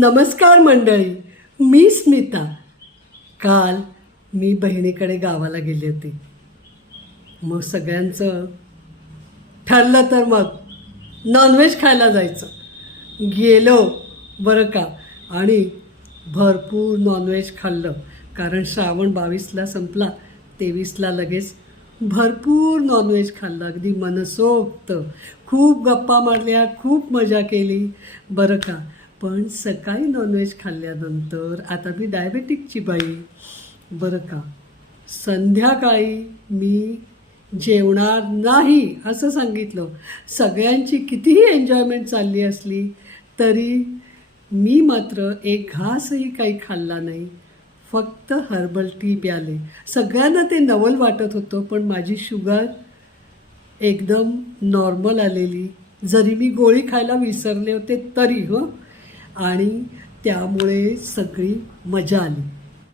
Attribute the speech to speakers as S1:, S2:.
S1: नमस्कार मंडळी मी स्मिता. काल मी बहिणीकडे गावाला गेली होती. मग सगळ्यांचं ठरलं तर मग नॉनव्हेज खायला जायचं. गेलो बरं का? आणि भरपूर नॉनव्हेज खाल्लं. कारण श्रावण बावीसला संपला तेवीसला लगेच भरपूर नॉनव्हेज खाल्लं. अगदी मनसोक्त. खूप गप्पा मारल्या खूप मजा केली. बरं का? पण सकाळी नॉनव्हेज खाल्ल्यानंतर आता मी डायबेटिकची बाई. बरं का? संध्याकाळी मी जेवणार नाही असं सांगितलं. सगळ्यांची कितीही एन्जॉयमेंट चालली असली तरी मी मात्र एक घासही काही खाल्ला नाही. फक्त हर्बल टी प्याले. सगळ्यांना ते नवल वाटत होतं पण माझी शुगर एकदम नॉर्मल आलेली. जरी मी गोळी खायला विसरले होते तरी हं. आणि त्यामुळे सगळी मजा आली.